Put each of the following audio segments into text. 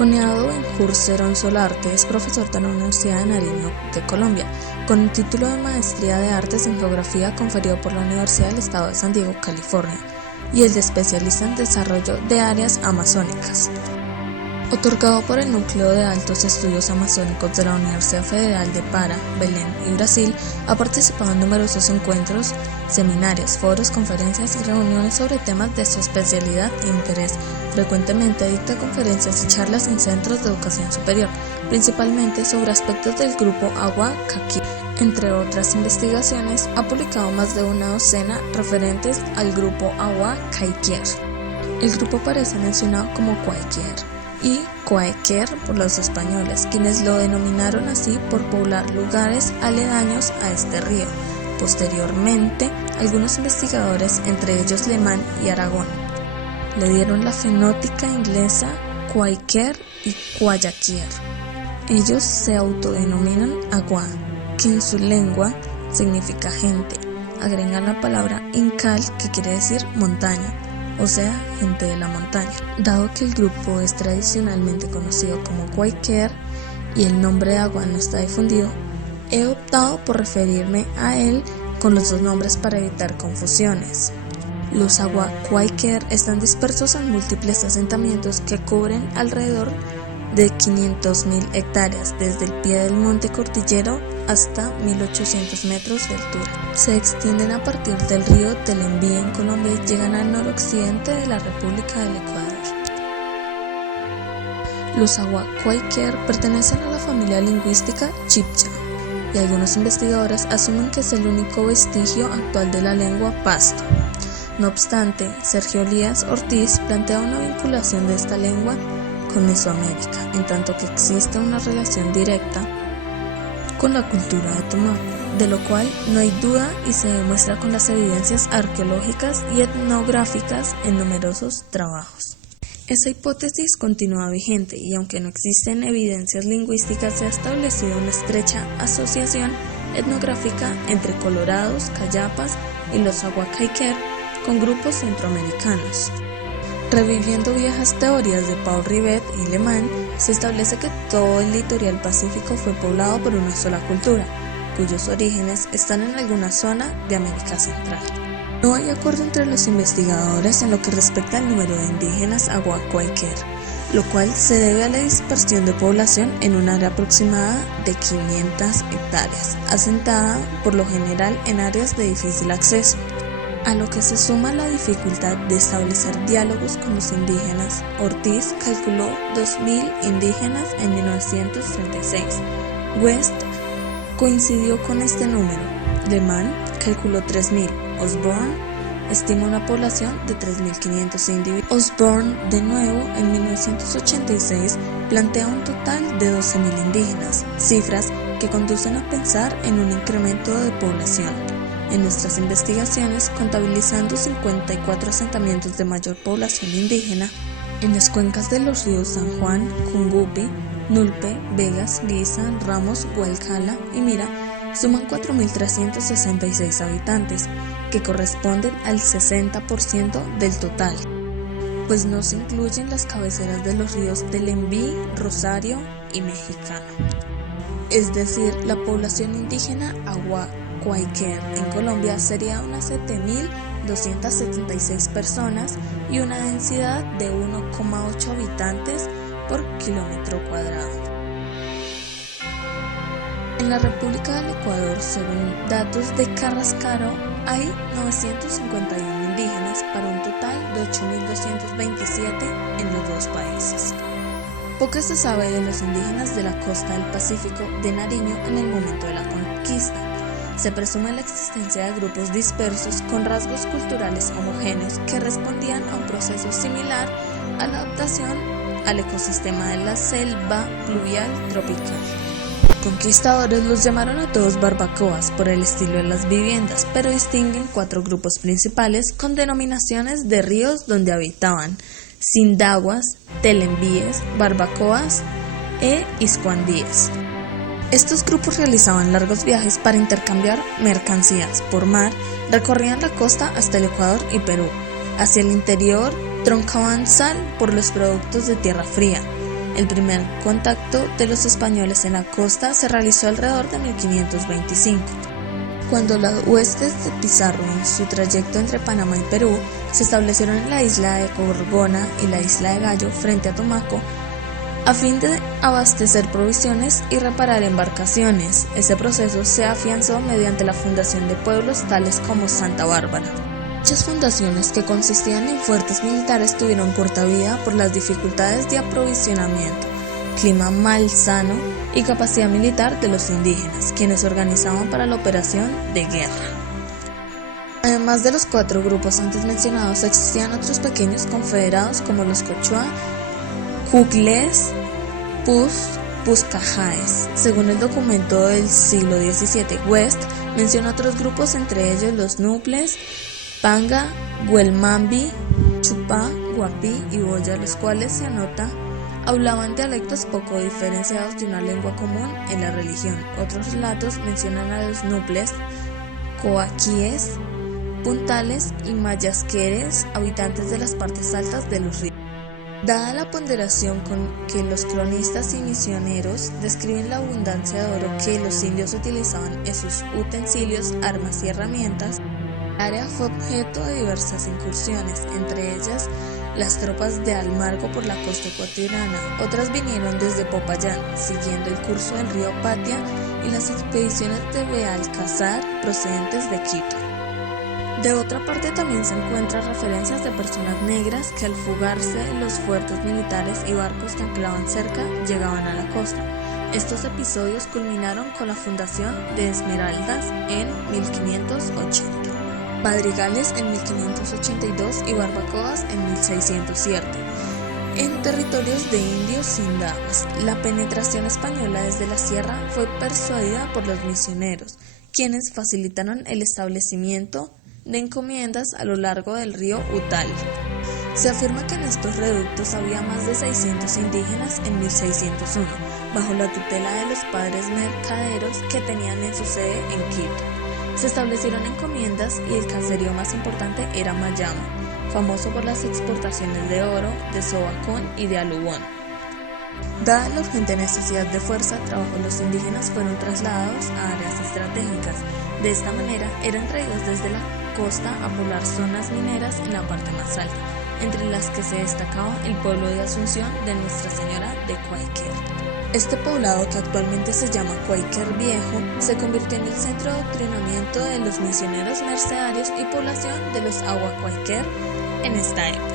Coniado Benjur Solarte es profesor de la Universidad de Nariño de Colombia, con el título de Maestría de Artes en Geografía conferido por la Universidad del Estado de San Diego, California, y el de especialista en desarrollo de áreas amazónicas. Otorgado por el Núcleo de Altos Estudios Amazónicos de la Universidad Federal de Pará, Belén y Brasil, ha participado en numerosos encuentros, seminarios, foros, conferencias y reuniones sobre temas de su especialidad e interés. Frecuentemente dicta conferencias y charlas en centros de educación superior, principalmente sobre aspectos del grupo Agua Caquia. Entre otras investigaciones, ha publicado más de una docena referentes al grupo Agua Caquia. El grupo aparece mencionado como Quaiquer y Quaiquer por los españoles, quienes lo denominaron así por poblar lugares aledaños a este río. Posteriormente, algunos investigadores, entre ellos Lehmann y Aragón, le dieron la fenótica inglesa Quaiquer y Guayaquil. Ellos se autodenominan Agua, que en su lengua significa gente. Agregan la palabra Incal, que quiere decir montaña, o sea, gente de la montaña. Dado que el grupo es tradicionalmente conocido como Quaiquer y el nombre de Agua no está difundido, he optado por referirme a él con los dos nombres para evitar confusiones. Los Agua Quaiquer están dispersos en múltiples asentamientos que cubren alrededor de 500.000 hectáreas, desde el pie del monte Cordillero hasta 1.800 metros de altura. Se extienden a partir del río Telembí en Colombia y llegan al noroccidente de la República del Ecuador. Los Agua Quaiquer pertenecen a la familia lingüística Chibcha, y algunos investigadores asumen que es el único vestigio actual de la lengua pasto. No obstante, Sergio Elías Ortiz plantea una vinculación de esta lengua con Mesoamérica, en tanto que existe una relación directa con la cultura de Tumaco, de lo cual no hay duda y se demuestra con las evidencias arqueológicas y etnográficas en numerosos trabajos. Esa hipótesis continúa vigente y aunque no existen evidencias lingüísticas, se ha establecido una estrecha asociación etnográfica entre colorados, cayapas y los Agua Quaiquer con grupos centroamericanos. Reviviendo viejas teorías de Paul Rivet y Lehmann, se establece que todo el litoral pacífico fue poblado por una sola cultura, cuyos orígenes están en alguna zona de América Central. No hay acuerdo entre los investigadores en lo que respecta al número de indígenas Agua Quaiquer, lo cual se debe a la dispersión de población en un área aproximada de 500 hectáreas, asentada por lo general en áreas de difícil acceso, a lo que se suma la dificultad de establecer diálogos con los indígenas. Ortiz calculó 2.000 indígenas en 1936. West coincidió con este número. Lehmann calculó 3.000. Osborne estima una población de 3.500 individuos. Osborne, de nuevo, en 1986, plantea un total de 12.000 indígenas, cifras que conducen a pensar en un incremento de población. En nuestras investigaciones, contabilizando 54 asentamientos de mayor población indígena en las cuencas de los ríos San Juan, Cungupi, Nulpe, Vegas, Guisa, Ramos, Guaycala y Mira, suman 4.366 habitantes, que corresponden al 60% del total, pues no se incluyen las cabeceras de los ríos Telembí, Rosario y Mexicano. Es decir, la población indígena Agua Quaiquer en Colombia sería unas 7.276 personas y una densidad de 1,8 habitantes por kilómetro cuadrado. En la República del Ecuador, según datos de Carrascaro, hay 951 indígenas para un total de 8.227 en los dos países. Poco se sabe de los indígenas de la costa del Pacífico de Nariño en el momento de la conquista. Se presume la existencia de grupos dispersos con rasgos culturales homogéneos que respondían a un proceso similar a la adaptación al ecosistema de la selva pluvial tropical. Conquistadores los llamaron a todos barbacoas por el estilo de las viviendas, pero distinguen 4 grupos principales con denominaciones de ríos donde habitaban: Sindaguas, Telembíes, Barbacoas e Iscuandíes. Estos grupos realizaban largos viajes para intercambiar mercancías por mar, recorrían la costa hasta el Ecuador y Perú. Hacia el interior troncaban sal por los productos de tierra fría. El primer contacto de los españoles en la costa se realizó alrededor de 1525, cuando las huestes de Pizarro en su trayecto entre Panamá y Perú se establecieron en la isla de Gorgona y la isla de Gallo frente a Tumaco, a fin de abastecer provisiones y reparar embarcaciones. Ese proceso se afianzó mediante la fundación de pueblos tales como Santa Bárbara. Dichas fundaciones, que consistían en fuertes militares, tuvieron corta vida por las dificultades de aprovisionamiento, clima malsano y capacidad militar de los indígenas, quienes se organizaban para la operación de guerra. Además de los 4 grupos antes mencionados, existían otros pequeños confederados como los Cochua, Cuclés, Puscajaes. Según el documento del siglo XVII, West menciona otros grupos, entre ellos los Nuples, Panga, Güelmambi, Chupá, Guapí y Boya, los cuales se anota hablaban dialectos poco diferenciados de una lengua común en la religión. Otros relatos mencionan a los Nuples, Coaquíes, Puntales y Mayasqueres, habitantes de las partes altas de los ríos. Dada la ponderación con que los cronistas y misioneros describen la abundancia de oro que los indios utilizaban en sus utensilios, armas y herramientas, el área fue objeto de diversas incursiones, entre ellas las tropas de Almagro por la costa ecuatoriana. Otras vinieron desde Popayán, siguiendo el curso del río Patia, y las expediciones de Bealcázar procedentes de Quito. De otra parte también se encuentran referencias de personas negras que, al fugarse de los fuertes militares y barcos que anclaban cerca, llegaban a la costa. Estos episodios culminaron con la fundación de Esmeraldas en 1580. Madrigales en 1582 y Barbacoas en 1607. En territorios de indios sin damas, la penetración española desde la sierra fue persuadida por los misioneros, quienes facilitaron el establecimiento de encomiendas a lo largo del río Utal. Se afirma que en estos reductos había más de 600 indígenas en 1601, bajo la tutela de los padres mercaderos que tenían en su sede en Quito. Se establecieron encomiendas y el caserío más importante era Mayama, famoso por las exportaciones de oro, de sobacón y de alubón. Dada la urgente necesidad de fuerza de trabajo, los indígenas fueron trasladados a áreas estratégicas. De esta manera eran traídos desde la costa a poblar zonas mineras en la parte más alta, entre las que se destacaba el pueblo de Asunción de Nuestra Señora de Cuayquer. Este poblado, que actualmente se llama Cuayquer Viejo, se convirtió en el centro de adoctrinamiento de los misioneros mercedarios y población de los Aguacuayquer en esta época.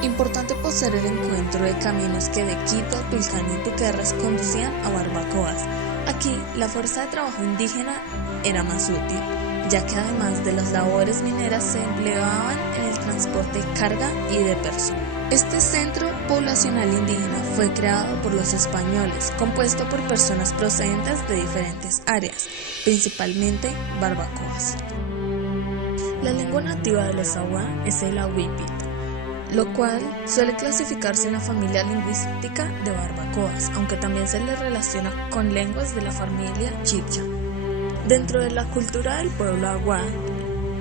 Importante por ser el encuentro de caminos que de Quito, Tulcán y Tuquerres conducían a Barbacoas. Aquí la fuerza de trabajo indígena era más útil, ya que además de las labores mineras se empleaban en el transporte de carga y de personas. Este centro poblacional indígena fue creado por los españoles, compuesto por personas procedentes de diferentes áreas, principalmente Barbacoas. La lengua nativa de los Awa es el Ahuipit, lo cual suele clasificarse en la familia lingüística de Barbacoas, aunque también se le relaciona con lenguas de la familia Chibcha. Dentro de la cultura del pueblo Awa,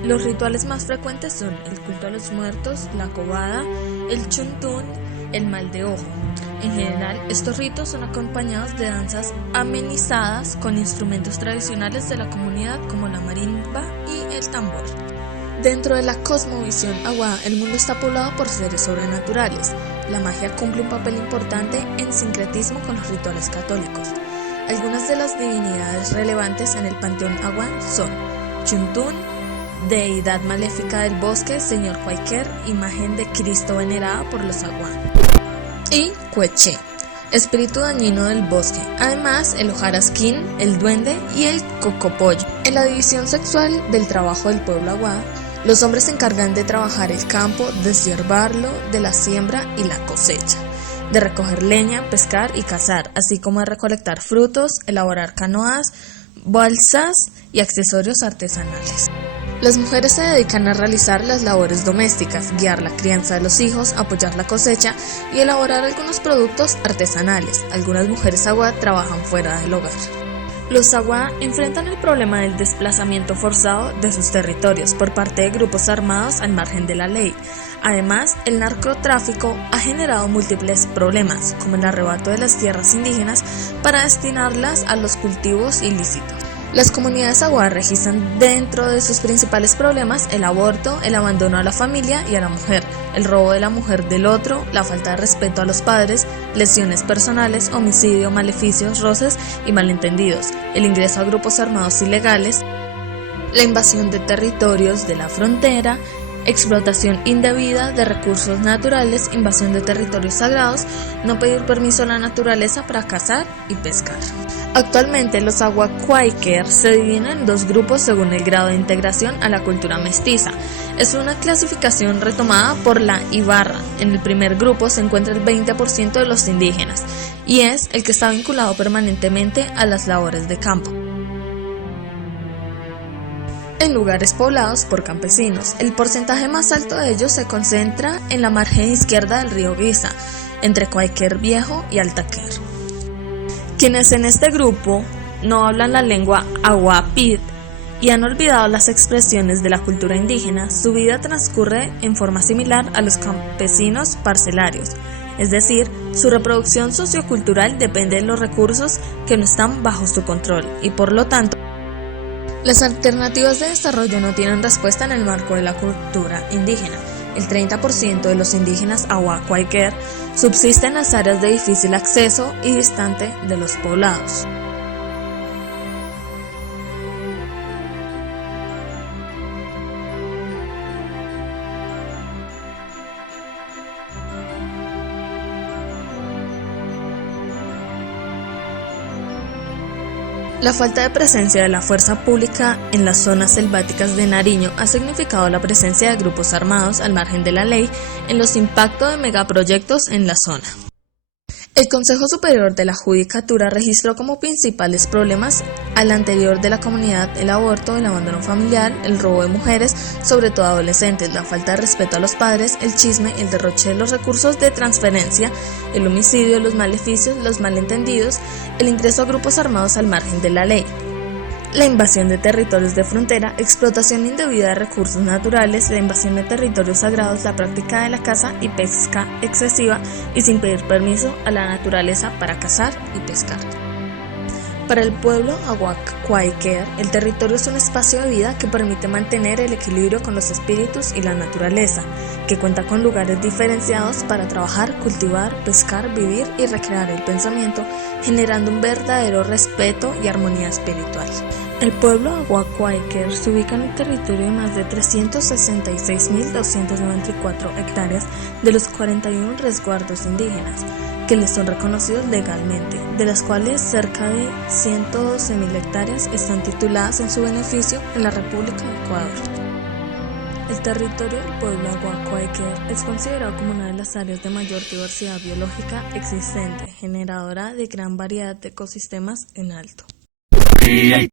los rituales más frecuentes son el culto a los muertos, la cobada, el chuntún, el mal de ojo. En general, estos ritos son acompañados de danzas amenizadas con instrumentos tradicionales de la comunidad como la marimba y el tambor. Dentro de la cosmovisión Awa, el mundo está poblado por seres sobrenaturales. La magia cumple un papel importante en sincretismo con los rituales católicos. Algunas de las divinidades relevantes en el panteón Awa son Chuntún, deidad maléfica del bosque, señor Cuayquer, imagen de Cristo venerada por los Awa, y Cueche, espíritu dañino del bosque. Además, el hojarasquín, el duende y el cocopollo. En la división sexual del trabajo del pueblo Awa, los hombres se encargan de trabajar el campo, deshiervarlo, de la siembra y la cosecha, de recoger leña, pescar y cazar, así como de recolectar frutos, elaborar canoas, balsas y accesorios artesanales. Las mujeres se dedican a realizar las labores domésticas, guiar la crianza de los hijos, apoyar la cosecha y elaborar algunos productos artesanales. Algunas mujeres Awa trabajan fuera del hogar. Los Awa enfrentan el problema del desplazamiento forzado de sus territorios por parte de grupos armados al margen de la ley. Además, el narcotráfico ha generado múltiples problemas, como el arrebato de las tierras indígenas para destinarlas a los cultivos ilícitos. Las comunidades aguas registran dentro de sus principales problemas el aborto, el abandono a la familia y a la mujer, el robo de la mujer del otro, la falta de respeto a los padres, lesiones personales, homicidio, maleficios, roces y malentendidos, el ingreso a grupos armados ilegales, la invasión de territorios de la frontera, explotación indebida de recursos naturales, invasión de territorios sagrados, no pedir permiso a la naturaleza para cazar y pescar. Actualmente los Agua Quaker se dividen en dos grupos según el grado de integración a la cultura mestiza. Es una clasificación retomada por la Ibarra. En el primer grupo se encuentra el 20% de los indígenas y es el que está vinculado permanentemente a las labores de campo. En lugares poblados por campesinos, el porcentaje más alto de ellos se concentra en la margen izquierda del río Guisa, entre Quaker Viejo y Altaquer. Quienes en este grupo no hablan la lengua aguapid y han olvidado las expresiones de la cultura indígena, su vida transcurre en forma similar a los campesinos parcelarios, es decir, su reproducción sociocultural depende de los recursos que no están bajo su control y por lo tanto, las alternativas de desarrollo no tienen respuesta en el marco de la cultura indígena. El 30% de los indígenas Agua Quaker subsisten en las áreas de difícil acceso y distante de los poblados. La falta de presencia de la fuerza pública en las zonas selváticas de Nariño ha significado la presencia de grupos armados al margen de la ley en los impactos de megaproyectos en la zona. El Consejo Superior de la Judicatura registró como principales problemas al anterior de la comunidad el aborto, el abandono familiar, el robo de mujeres, sobre todo adolescentes, la falta de respeto a los padres, el chisme, el derroche de los recursos de transferencia, el homicidio, los maleficios, los malentendidos, el ingreso a grupos armados al margen de la ley, la invasión de territorios de frontera, explotación indebida de recursos naturales, la invasión de territorios sagrados, la práctica de la caza y pesca excesiva y sin pedir permiso a la naturaleza para cazar y pescar. Para el pueblo Agua Quaker, el territorio es un espacio de vida que permite mantener el equilibrio con los espíritus y la naturaleza, que cuenta con lugares diferenciados para trabajar, cultivar, pescar, vivir y recrear el pensamiento, generando un verdadero respeto y armonía espiritual. El pueblo Agua Quaker se ubica en un territorio de más de 366.294 hectáreas de los 41 resguardos indígenas, que les son reconocidos legalmente, de las cuales cerca de 112.000 hectáreas están tituladas en su beneficio en la República de Ecuador. El territorio del pueblo Agua Quaker es considerado como una de las áreas de mayor diversidad biológica existente, generadora de gran variedad de ecosistemas en alto.